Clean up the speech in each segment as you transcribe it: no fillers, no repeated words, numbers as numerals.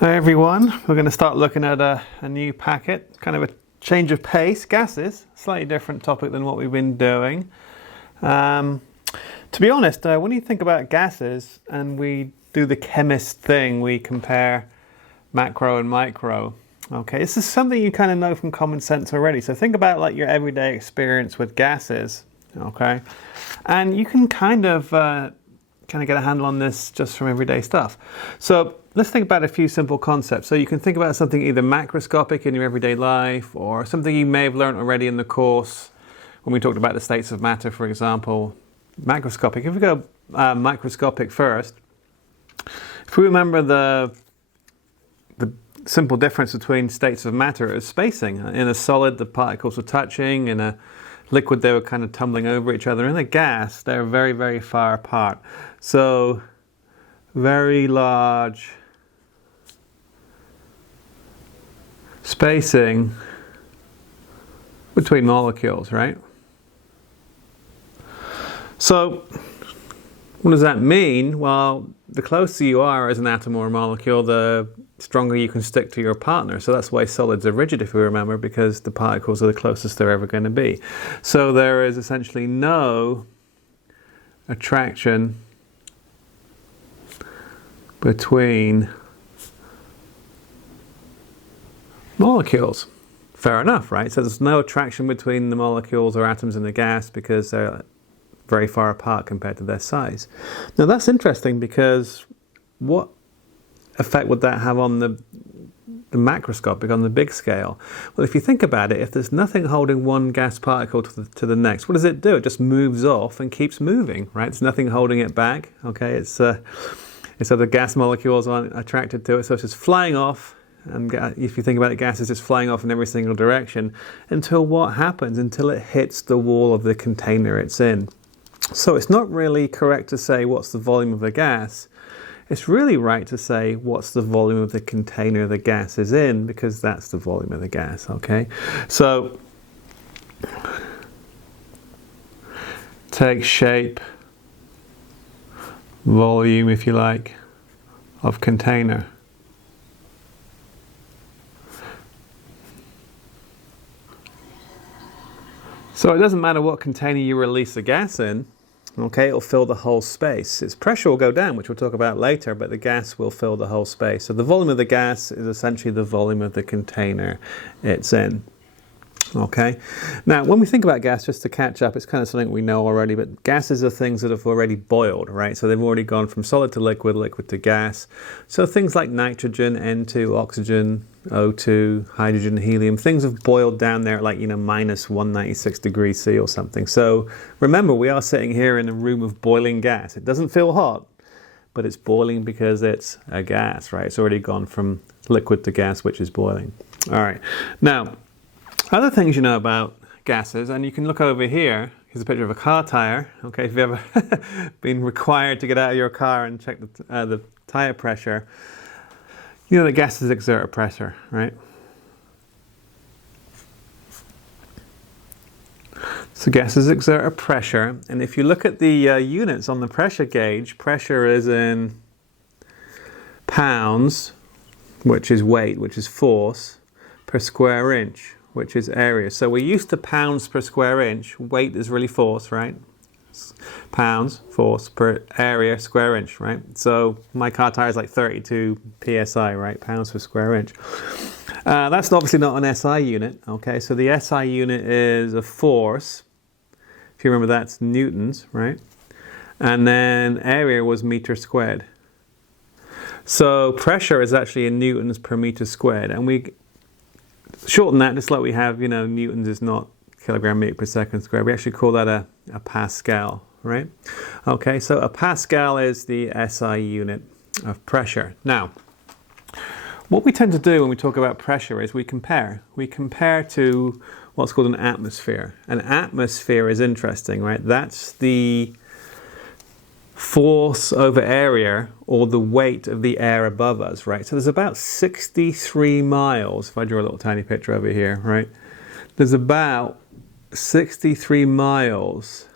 Hi everyone, we're going to start looking at a new packet, kind of a change of pace. Gases, slightly different topic than what we've been doing. To be honest, when you think about gases and we do the chemist thing, we compare macro and micro. Okay, this is something you kind of know from common sense already. So think about like your everyday experience with gases, okay? And you can kind of get a handle on this just from everyday stuff. So let's think about a few simple concepts. So you can think about something either macroscopic in your everyday life or something you may have learned already in the course when we talked about the states of matter, for example. Macroscopic. If we go microscopic first, if we remember the simple difference between states of matter is spacing. In a solid, the particles were touching. In a liquid, they were kind of tumbling over each other. In a gas, they're very, very far apart. So very large spacing between molecules, right? So what does that mean? Well, the closer you are as an atom or a molecule, the stronger you can stick to your partner. So that's why solids are rigid, if we remember, because the particles are the closest they're ever going to be. So there is essentially no attraction between molecules. Fair enough, right? So there's no attraction between the molecules or atoms in the gas because they're very far apart compared to their size. Now that's interesting because what effect would that have on the macroscopic, on the big scale? Well, if you think about it, if there's nothing holding one gas particle to the next, what does it do? It just moves off and keeps moving, right? There's nothing holding it back, okay? It's so the gas molecules aren't attracted to it, so it's just flying off. And if you think about it, gas is just flying off in every single direction until what happens? Until it hits the wall of the container it's in. So it's not really correct to say what's the volume of the gas. It's really right to say what's the volume of the container the gas is in, because that's the volume of the gas, okay? So take shape, volume, if you like, of container. So it doesn't matter what container you release the gas in, okay, it'll fill the whole space. Its pressure will go down, which we'll talk about later, but the gas will fill the whole space. So the volume of the gas is essentially the volume of the container it's in. Okay, now when we think about gas, just to catch up, it's kind of something we know already, but gases are things that have already boiled, right? So they've already gone from solid to liquid, liquid to gas. So things like nitrogen, N2, oxygen, O2, hydrogen, helium, things have boiled down there at like, minus 196 degrees C or something. So remember, we are sitting here in a room of boiling gas. It doesn't feel hot, but it's boiling because it's a gas, right? It's already gone from liquid to gas, which is boiling. All right, now, other things you know about gases, and you can look over here. Here's a picture of a car tire. Okay, if you've ever been required to get out of your car and check the tire pressure, you know that gases exert a pressure, right? So gases exert a pressure, and if you look at the units on the pressure gauge, pressure is in pounds, which is weight, which is force, per square inch, which is area. So we're used to pounds per square inch. Weight is really force, right? Pounds, force, per area, square inch, right? So my car tire is like 32 psi, right? Pounds per square inch. That's obviously not an SI unit, okay? So the SI unit is a force. If you remember, that's newtons, right? And then area was meter squared. So pressure is actually in newtons per meter squared. And we shorten that, just like we have, newtons is not kilogram meter per second squared. We actually call that a Pascal, right? Okay, so a Pascal is the SI unit of pressure. Now, what we tend to do when we talk about pressure is we compare. We compare to what's called an atmosphere. An atmosphere is interesting, right? That's the force over area, or the weight of the air above us, right? So there's about 63 miles, if I draw a little tiny picture over here, right? There's about 63 miles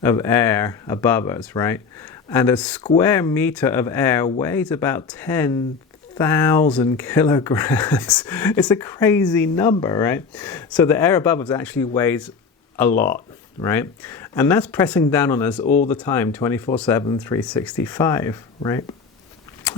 of air above us, right? And a square meter of air weighs about 10 10,000 kilograms. It's a crazy number, right? So the air above us actually weighs a lot, right? And that's pressing down on us all the time, 24/7, 365, right?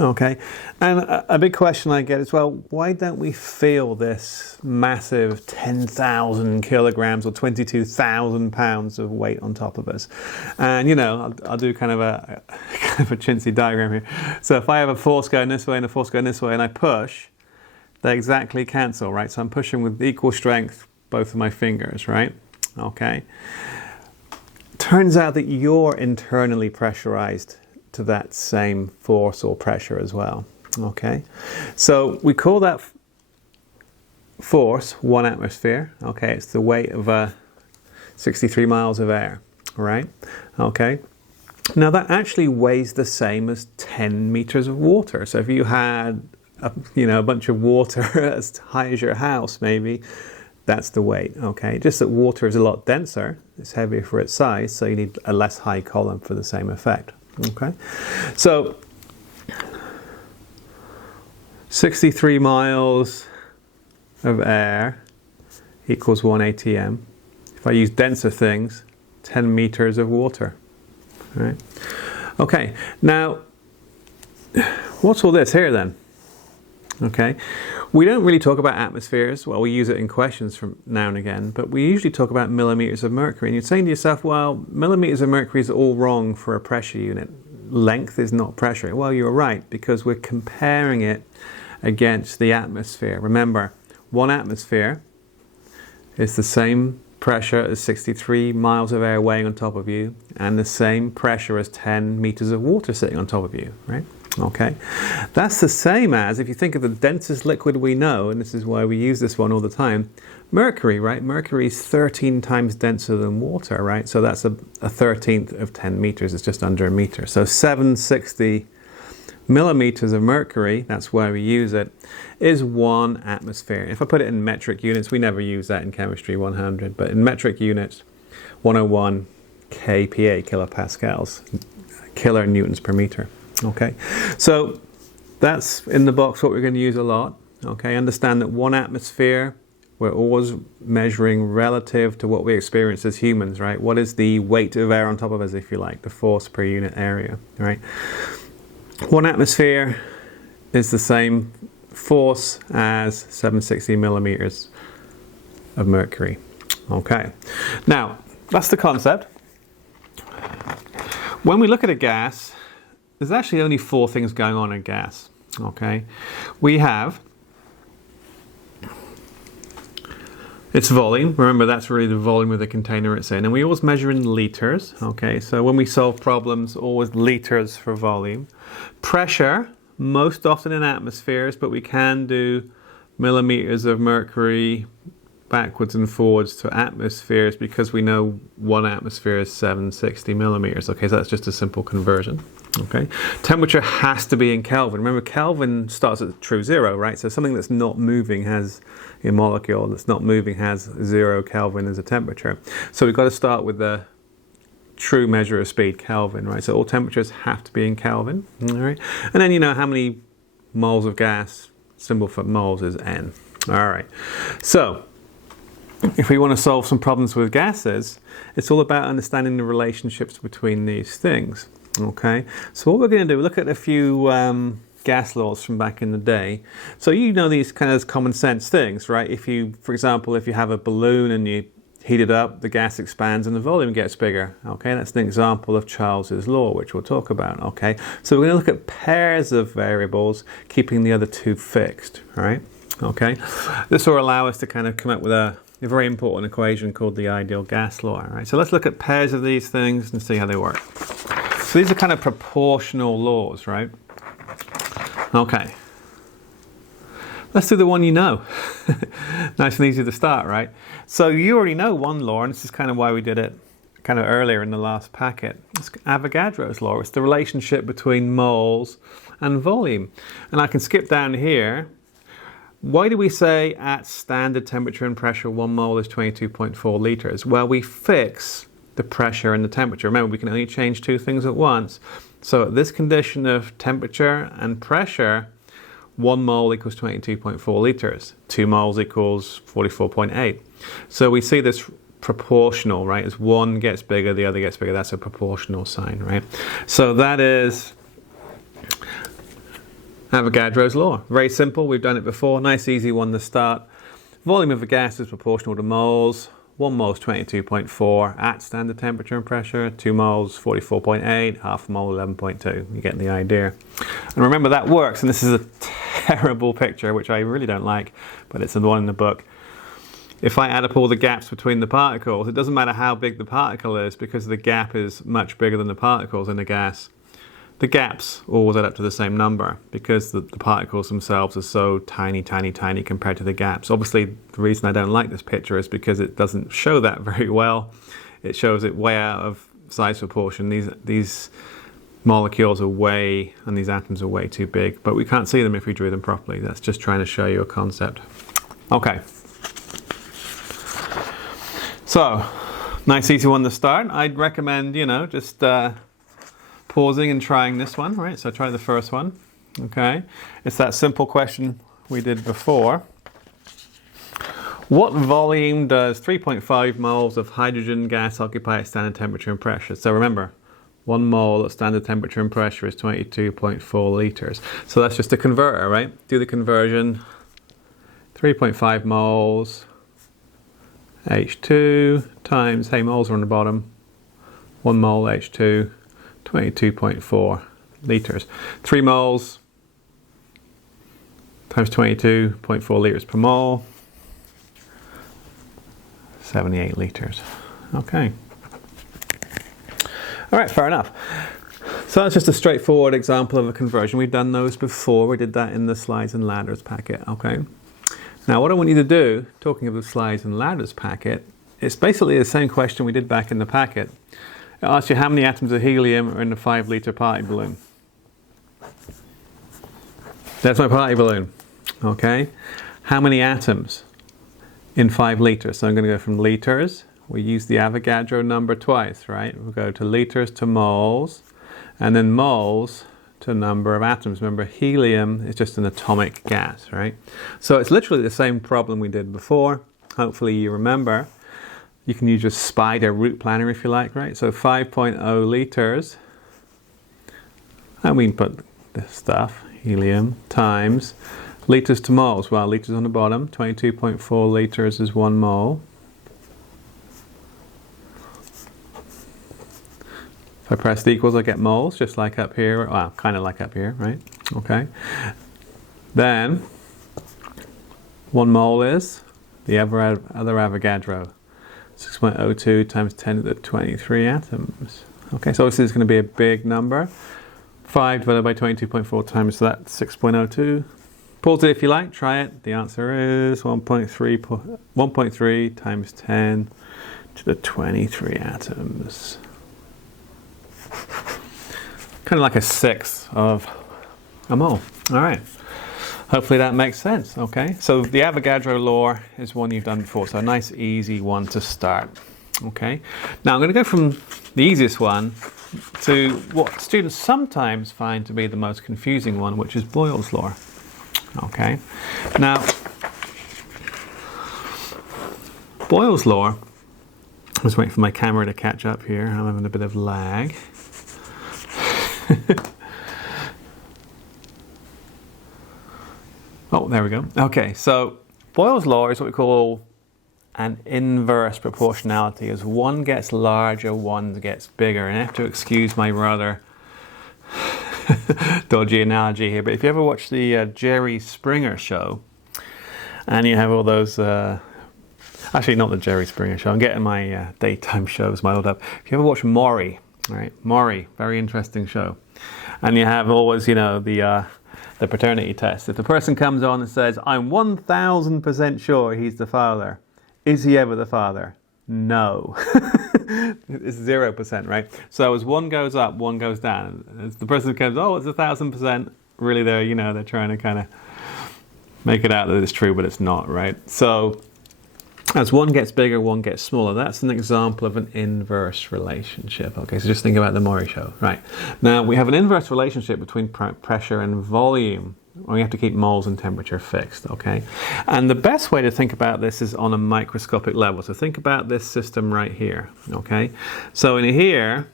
Okay, and a big question I get is, well, why don't we feel this massive 10,000 kilograms or 22,000 pounds of weight on top of us? And you know, I'll do kind of a chintzy diagram here. So if I have a force going this way and a force going this way and I push, they exactly cancel, right? So I'm pushing with equal strength both of my fingers, right? Okay. Turns out that you're internally pressurized to that same force or pressure as well. Okay, so we call that force 1 atmosphere. Okay, it's the weight of 63 miles of air, right? Okay, now that actually weighs the same as 10 meters of water. So if you had a bunch of water as high as your house, maybe, that's the weight. Okay, just that water is a lot denser, it's heavier for its size, so you need a less high column for the same effect. Okay, so 63 miles of air equals 1 ATM. If I use denser things, 10 meters of water. Right? Okay, now what's all this here then? Okay, we don't really talk about atmospheres. Well, we use it in questions from now and again, but we usually talk about millimeters of mercury. And you're saying to yourself, well, millimeters of mercury is all wrong for a pressure unit. Length is not pressure. Well, you're right, because we're comparing it against the atmosphere. Remember, 1 atmosphere is the same pressure as 63 miles of air weighing on top of you, and the same pressure as 10 meters of water sitting on top of you, right? Okay, that's the same as, if you think of the densest liquid we know, and this is why we use this one all the time, mercury, right? Mercury is 13 times denser than water, right? So that's a 13th of 10 meters, it's just under a meter. So 760 millimeters of mercury, that's why we use it, is 1 atmosphere. If I put it in metric units, we never use that in chemistry, 100, but in metric units, 101 kPa, kilopascals, kilonewtons per meter. Okay, so that's in the box what we're going to use a lot. Okay, understand that 1 atmosphere, we're always measuring relative to what we experience as humans, right? What is the weight of air on top of us, if you like, the force per unit area, right? 1 atmosphere is the same force as 760 millimeters of mercury. Okay, now that's the concept. When we look at a gas, there's actually only 4 things going on in gas. Okay, we have its volume. Remember, that's really the volume of the container it's in, and we always measure in liters. Okay, so when we solve problems, always liters for volume. Pressure, most often in atmospheres, but we can do millimeters of mercury backwards and forwards to atmospheres because we know 1 atmosphere is 760 millimeters. Okay, so that's just a simple conversion. Okay, temperature has to be in Kelvin. Remember, Kelvin starts at true 0, right? So something that's not moving has a molecule that's not moving has 0 Kelvin as a temperature. So we've got to start with the true measure of speed, Kelvin, right? So all temperatures have to be in Kelvin, all right? And then you know how many moles of gas, symbol for moles is N. All right, so if we want to solve some problems with gases, it's all about understanding the relationships between these things. Okay, so what we're going to do, look at a few gas laws from back in the day. So you know these kind of common sense things, right? If you, for example, if you have a balloon and you heat it up, the gas expands and the volume gets bigger. Okay, that's an example of Charles's law, which we'll talk about. Okay, so we're going to look at pairs of variables, keeping the other 2 fixed. All right. Okay, this will allow us to kind of come up with a very important equation called the ideal gas law. All right, so let's look at pairs of these things and see how they work. So these are kind of proportional laws, right? Okay. Let's do the one you know. Nice and easy to start, right? So you already know one law, and this is kind of why we did it kind of earlier in the last packet. It's Avogadro's law. It's the relationship between moles and volume. And I can skip down here. Why do we say at standard temperature and pressure 1 mole is 22.4 liters? Well, we fix the pressure and the temperature. Remember, we can only change 2 things at once. So at this condition of temperature and pressure, 1 mole equals 22.4 litres. 2 moles equals 44.8. So we see this proportional, right? As one gets bigger, the other gets bigger. That's a proportional sign, right? So that is Avogadro's law. Very simple. We've done it before. Nice, easy one to start. Volume of a gas is proportional to moles. 1 mole is 22.4 at standard temperature and pressure. 2 moles, 44.8. Half a mole, 11.2. You get the idea. And remember, that works. And this is a terrible picture, which I really don't like, but it's the one in the book. If I add up all the gaps between the particles, it doesn't matter how big the particle is, because the gap is much bigger than the particles in the gas. The gaps always add up to the same number because the particles themselves are so tiny, tiny, tiny compared to the gaps. Obviously, the reason I don't like this picture is because it doesn't show that very well. It shows it way out of size proportion. These molecules are way, and these atoms are way too big, but we can't see them if we drew them properly. That's just trying to show you a concept. Okay. So, nice easy one to start. I'd recommend, just pausing and trying this one, right? So try the first one, okay? It's that simple question we did before. What volume does 3.5 moles of hydrogen gas occupy at standard temperature and pressure? So remember, 1 mole at standard temperature and pressure is 22.4 litres. So that's just a converter, right? Do the conversion. 3.5 moles H2 times, hey, moles are on the bottom, 1 mole H2, 22.4 litres. 3 moles times 22.4 litres per mole, 78 litres. Okay. All right, fair enough. So that's just a straightforward example of a conversion. We've done those before. We did that in the slides and ladders packet, okay? Now what I want you to do, talking of the slides and ladders packet, it's basically the same question we did back in the packet. It asks you how many atoms of helium are in a 5 litre party balloon. That's my party balloon, okay? How many atoms in 5 litres? So I'm going to go from litres. We use the Avogadro number twice, right? We'll go to litres to moles, and then moles to number of atoms. Remember, helium is just an atomic gas, right? So it's literally the same problem we did before. Hopefully you remember. You can use your spider route planner if you like, right? So 5.0 litres, and we can put this stuff, helium, times litres to moles. Well, litres on the bottom, 22.4 litres is 1 mole. If I press the equals, I get moles, just like up here, well, kind of like up here, right? Okay. Then, 1 mole is the other Avogadro, 6.02 times 10 to the 23 atoms. Okay, so obviously it's going to be a big number. 5 divided by 22.4 times that, 6.02. Pause it if you like, try it. The answer is 1.3 times 10 to the 23 atoms. Kind of like a 1/6 of a mole. All right. Hopefully that makes sense, okay? So the Avogadro law is one you've done before, so a nice easy one to start, okay? Now I'm going to go from the easiest one to what students sometimes find to be the most confusing one, which is Boyle's law, okay? Now, Boyle's law, I was waiting for my camera to catch up here, I'm having a bit of lag. Oh, there we go. Okay, so Boyle's law is what we call an inverse proportionality. As one gets larger, one gets bigger. And I have to excuse my rather dodgy analogy here, but if you ever watch the Jerry Springer show, and you have all those, actually not the Jerry Springer show, I'm getting my daytime shows muddled up. If you ever watch Maury, right? Maury, very interesting show. And you have always, the paternity test. If the person comes on and says, I'm 1000% sure he's the father, is he ever the father? No. It's 0%, right? So as one goes up, one goes down. As the person comes, oh, it's 1000%, really they're trying to kind of make it out that it's true, but it's not, right? So As one gets bigger, one gets smaller. That's an example of an inverse relationship. Okay, so just think about the Maury show. Right. Now, we have an inverse relationship between pressure and volume. We have to keep moles and temperature fixed, okay? And the best way to think about this is on a microscopic level. So think about this system right here, okay? So in here,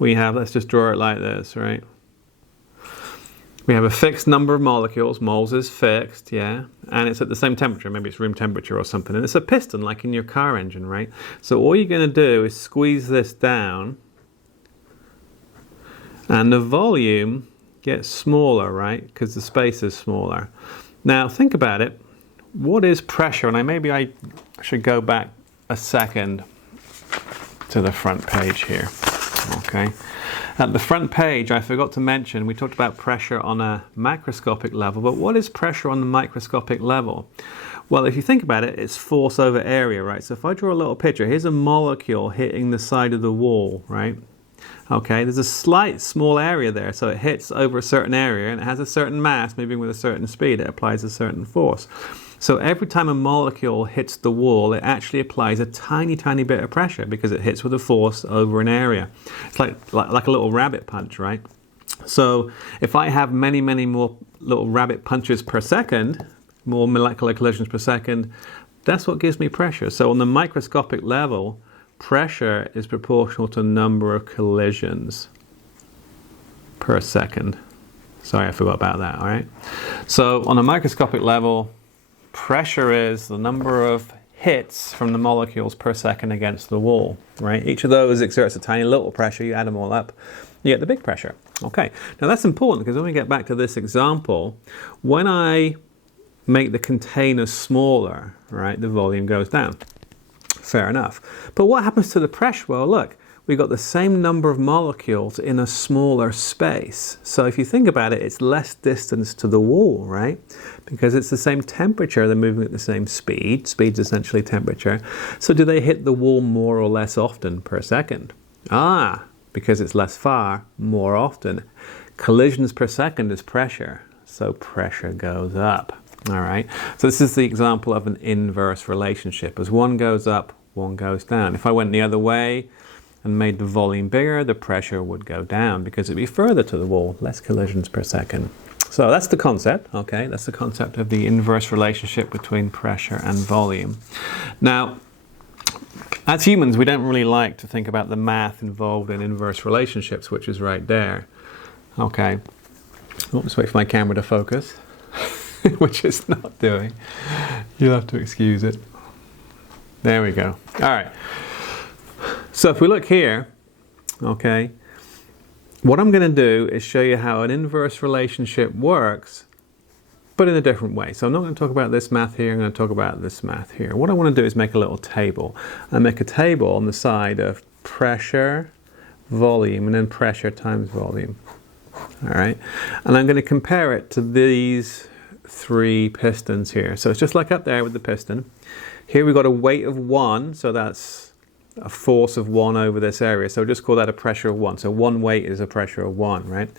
we have, let's just draw it like this, right? We have a fixed number of molecules, moles is fixed, yeah? And it's at the same temperature, maybe it's room temperature or something. And it's a piston, like in your car engine, right? So all you're gonna do is squeeze this down, and the volume gets smaller, right? Because the space is smaller. Now think about it. What is pressure? And maybe I should go back a second to the front page here. Okay. At the front page, I forgot to mention, we talked about pressure on a macroscopic level, but what is pressure on the microscopic level? Well, if you think about it, it's force over area, right? So if I draw a little picture, here's a molecule hitting the side of the wall, right? Okay, there's a slight small area there, so it hits over a certain area and it has a certain mass moving with a certain speed. It applies a certain force. So every time a molecule hits the wall, it actually applies a tiny, tiny bit of pressure because it hits with a force over an area. It's like a little rabbit punch, right? So if I have many, many more little rabbit punches per second, more molecular collisions per second, that's what gives me pressure. So on the microscopic level, pressure is proportional to number of collisions per second. Sorry, I forgot about that, all right? So on a microscopic level, pressure is the number of hits from the molecules per second against the wall, right? Each of those exerts a tiny little pressure. You add them all up, you get the big pressure. Okay, now that's important because when we get back to this example, when I make the container smaller, right, the volume goes down. Fair enough. But what happens to the pressure? Well, look, we've got the same number of molecules in a smaller space. So if you think about it, it's less distance to the wall, right? Because it's the same temperature, they're moving at the same speed. Speed's essentially temperature. So do they hit the wall more or less often per second? Because it's less far, more often. Collisions per second is pressure, so pressure goes up. All right, so this is the example of an inverse relationship. As one goes up, one goes down. If I went the other way and made the volume bigger, the pressure would go down because it'd be further to the wall, less collisions per second. So that's the concept, okay? That's the concept of the inverse relationship between pressure and volume. Now, as humans, we don't really like to think about the math involved in inverse relationships, which is right there. Okay, I'll just wait for my camera to focus. Which it's not doing. You'll have to excuse it. There we go. All right. So if we look here, okay, what I'm going to do is show you how an inverse relationship works, but in a different way. So I'm not going to talk about this math here. I'm going to talk about this math here. What I want to do is make a little table. I make a table on the side of pressure, volume, and then pressure times volume. All right. And I'm going to compare it to these three pistons here. So it's just like up there with the piston. Here we've got a weight of 1, so that's a force of 1 over this area. So we'll just call that a pressure of 1. So one weight is a pressure of 1, right?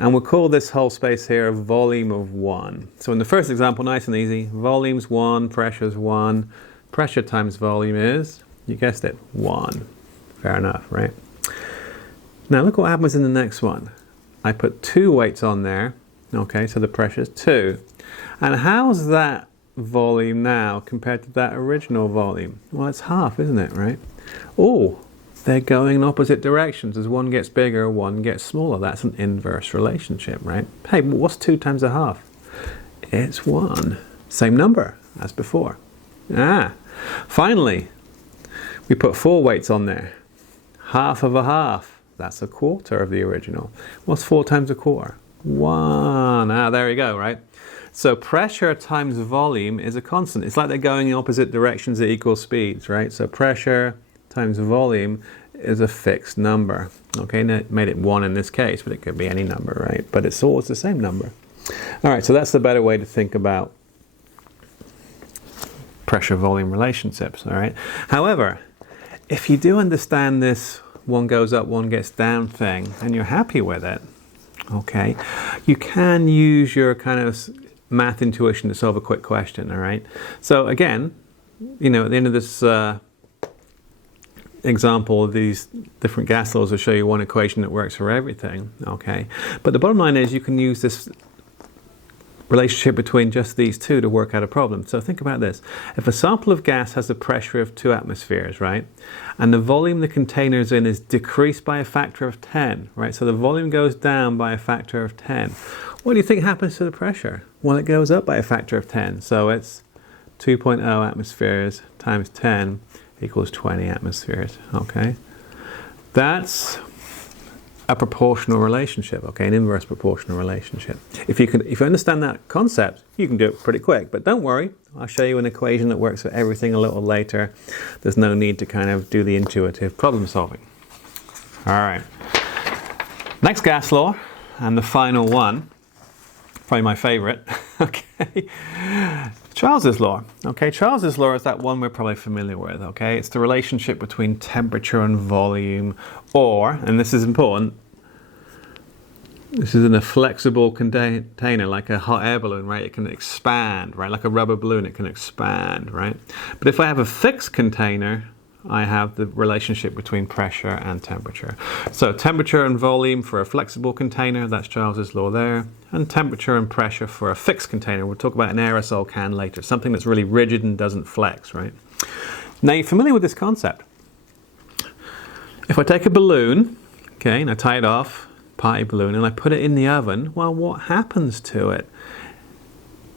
And we'll call this whole space here a volume of 1. So in the first example, nice and easy, volume's 1, pressure's 1. Pressure times volume is, you guessed it, 1. Fair enough, right? Now look what happens in the next one. I put 2 weights on there. Okay, so the pressure's 2. And how's that volume now compared to that original volume? Well, it's half, isn't it, right? Oh, they're going in opposite directions. As one gets bigger, one gets smaller. That's an inverse relationship, right? Hey, what's 2 times a half? It's 1. Same number as before. Finally, we put 4 weights on there. Half of a half. That's a quarter of the original. What's 4 times a quarter? 1. There we go, right? So pressure times volume is a constant. It's like they're going in opposite directions at equal speeds, right? So pressure times volume is a fixed number. Okay, and it made it 1 in this case, but it could be any number, right? But it's always the same number. All right, so that's the better way to think about pressure-volume relationships, all right? However, if you do understand this one goes up, one gets down thing, and you're happy with it, okay, you can use your kind of math intuition to solve a quick question, all right? So again, you know, at the end of this example, these different gas laws will show you one equation that works for everything, okay? But the bottom line is you can use this relationship between just these two to work out a problem. So think about this. If a sample of gas has a pressure of 2 atmospheres, right, and the volume the container is in is decreased by a factor of 10, right, so the volume goes down by a factor of 10, what do you think happens to the pressure? Well, it goes up by a factor of 10, so it's 2.0 atmospheres times 10 equals 20 atmospheres, okay? That's a proportional relationship, okay, an inverse proportional relationship. If you understand that concept, you can do it pretty quick, but don't worry, I'll show you an equation that works for everything a little later. There's no need to kind of do the intuitive problem solving. All right, next gas law, and the final one, probably my favorite, okay, Charles's law. Okay, Charles's law is that one we're probably familiar with, okay? It's the relationship between temperature and volume, or, and this is important, this is in a flexible container, like a hot air balloon, right? It can expand, right? Like a rubber balloon, it can expand, right? But if I have a fixed container, I have the relationship between pressure and temperature. So temperature and volume for a flexible container, that's Charles's law there, and temperature and pressure for a fixed container. We'll talk about an aerosol can later, something that's really rigid and doesn't flex, right? Now you're familiar with this concept. If I take a balloon, okay, and I tie it off, party balloon, and I put it in the oven, well, what happens to it?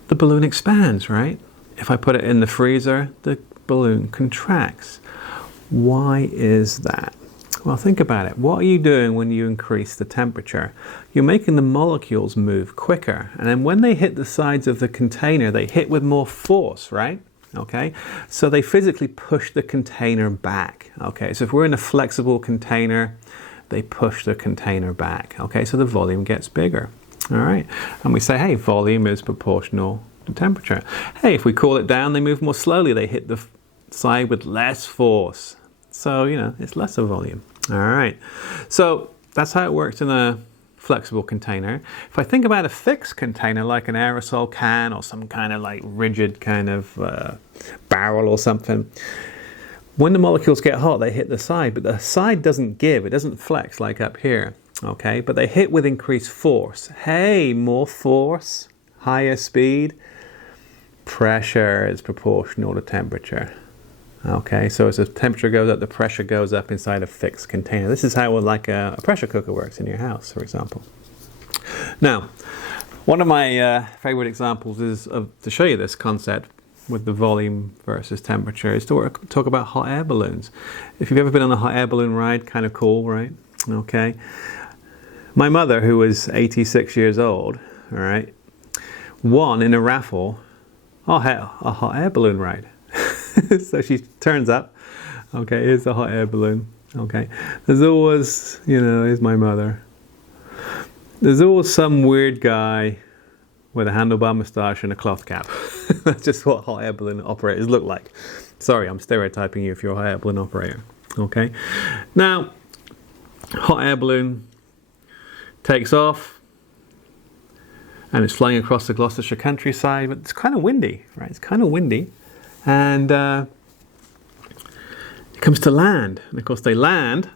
The balloon expands, right? If I put it in the freezer, the balloon contracts. Why is that? Well, think about it. What are you doing when you increase the temperature? You're making the molecules move quicker. And then when they hit the sides of the container, they hit with more force, right? Okay, so they physically push the container back. Okay, so if we're in a flexible container, they push the container back. Okay, so the volume gets bigger. All right, and we say, hey, volume is proportional to temperature. Hey, if we cool it down, they move more slowly. They hit the side with less force. So, you know, it's lesser volume. All right. So that's how it works in a flexible container. If I think about a fixed container, like an aerosol can or some kind of like rigid kind of barrel or something, when the molecules get hot, they hit the side, but the side doesn't give, it doesn't flex like up here. Okay, but they hit with increased force. Hey, more force, higher speed, pressure is proportional to temperature. Okay, so as the temperature goes up, the pressure goes up inside a fixed container. This is how like a pressure cooker works in your house, for example. Now, one of my favorite examples is to show you this concept with the volume versus temperature is to talk about hot air balloons. If you've ever been on a hot air balloon ride, kind of cool, right? Okay. My mother, who was 86 years old, all right, won in a raffle a hot air balloon ride. So she turns up, okay, here's the hot air balloon, okay. There's always, you know, here's my mother. There's always some weird guy with a handlebar moustache and a cloth cap. That's just what hot air balloon operators look like. Sorry, I'm stereotyping you if you're a hot air balloon operator, okay. Now, hot air balloon takes off and it's flying across the Gloucestershire countryside, but it's kind of windy, right? It's kind of windy. And it comes to land. And of course they land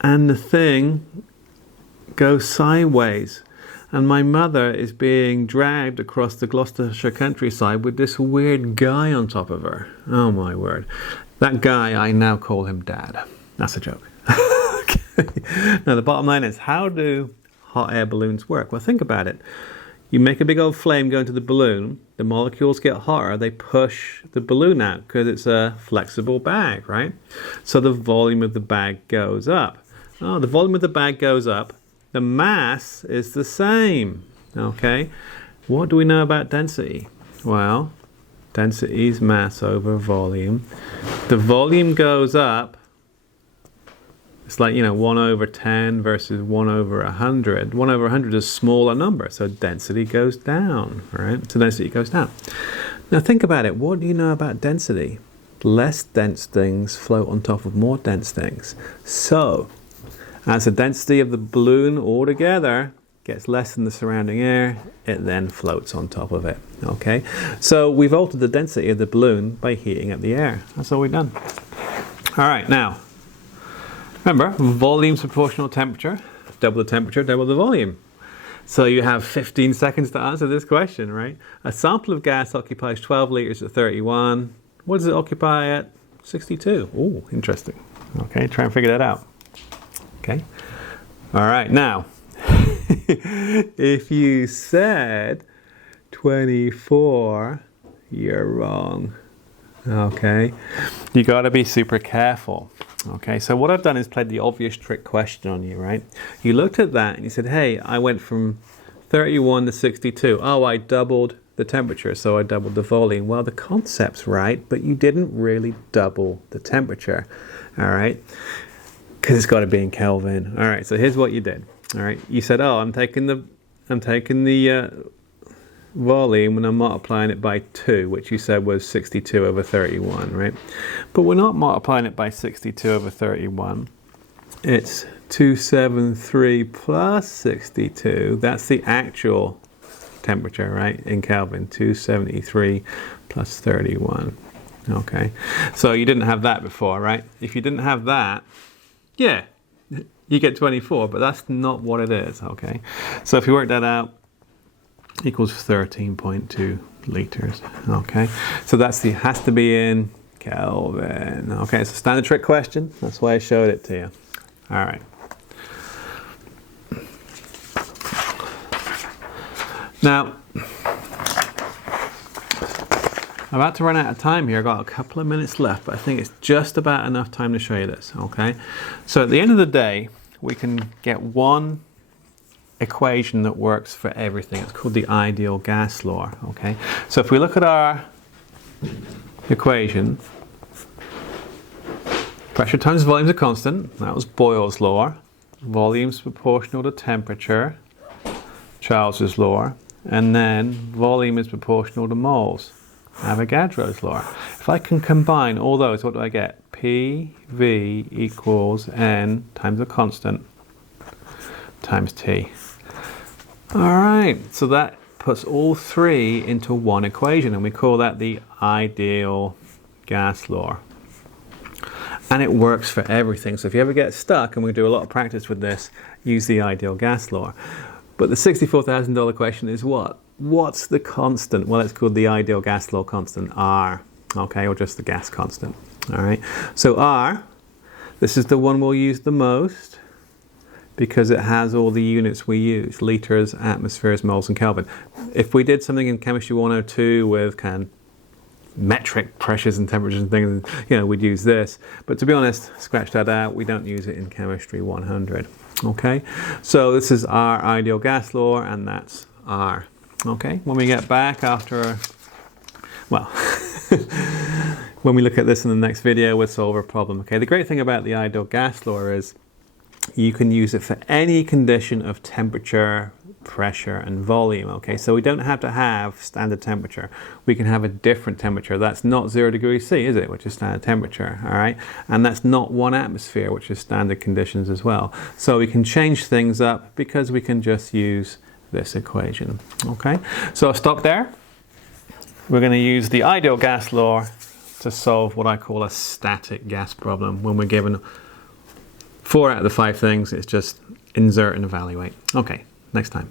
and the thing goes sideways. And my mother is being dragged across the Gloucestershire countryside with this weird guy on top of her. Oh my word. That guy, I now call him Dad. That's a joke. Okay. Now the bottom line is, how do hot air balloons work? Well, think about it. You make a big old flame go into the balloon, the molecules get hotter, they push the balloon out because it's a flexible bag, right? So the volume of the bag goes up. Oh, the volume of the bag goes up, the mass is the same, okay? What do we know about density? Well, density is mass over volume. The volume goes up. It's like, you know, 1 over 10 versus 1 over 100. 1 over 100 is a smaller number, so density goes down, right? So density goes down. Now think about it. What do you know about density? Less dense things float on top of more dense things. So, as the density of the balloon altogether gets less than the surrounding air, it then floats on top of it. Okay, so we've altered the density of the balloon by heating up the air. That's all we've done. All right, now, remember, volume's proportional temperature, double the temperature, double the volume. So you have 15 seconds to answer this question, right? A sample of gas occupies 12 litres at 31. What does it occupy at 62? Ooh, interesting. Okay, try and figure that out. Okay. All right, now, if you said 24, you're wrong. Okay, you got to be super careful. Okay, so what I've done is played the obvious trick question on you, right? You looked at that and you said, hey, I went from 31 to 62. Oh, I doubled the temperature, so I doubled the volume. Well, the concept's right, but you didn't really double the temperature, all right? Because it's got to be in Kelvin. All right, so here's what you did. All right, you said, oh, I'm taking the volume and I'm multiplying it by 2, which you said was 62 over 31, right? But we're not multiplying it by 62 over 31. It's 273 plus 62. That's the actual temperature, right, in Kelvin. 273 plus 31. Okay, so you didn't have that before, right? If you didn't have that, yeah, you get 24, but that's not what it is, okay? So if you work that out, equals 13.2 litres, okay? So that's has to be in Kelvin, okay? It's a standard trick question. That's why I showed it to you. All right. Now, I'm about to run out of time here. I've got a couple of minutes left, but I think it's just about enough time to show you this, okay? So at the end of the day, we can get one equation that works for everything. It's called the ideal gas law, okay? So if we look at our equation, pressure times volume is a constant. That was Boyle's law. Volume's proportional to temperature, Charles's law. And then volume is proportional to moles, Avogadro's law. If I can combine all those, what do I get? PV equals N times a constant times T. All right, so that puts all three into one equation, and we call that the ideal gas law. And it works for everything. So if you ever get stuck, and we do a lot of practice with this, use the ideal gas law. But the $64,000 question is what? What's the constant? Well, it's called the ideal gas law constant, R, okay, or just the gas constant. All right, so R, this is the one we'll use the most, because it has all the units we use, litres, atmospheres, moles, and Kelvin. If we did something in Chemistry 102 with kind of metric pressures and temperatures and things, you know, we'd use this. But to be honest, scratch that out. We don't use it in Chemistry 100. Okay, so this is our ideal gas law, and that's R. Okay, when we get back after, well, when we look at this in the next video, we'll solve a problem. Okay, the great thing about the ideal gas law is you can use it for any condition of temperature, pressure, and volume. Okay, so we don't have to have standard temperature. We can have a different temperature. That's not 0 degrees C, is it? Which is standard temperature, all right? And that's not 1 atmosphere, which is standard conditions as well. So we can change things up because we can just use this equation, okay? So I'll stop there. We're going to use the ideal gas law to solve what I call a static gas problem. When we're given 4 out of the 5 things, it's just insert and evaluate. Okay, next time.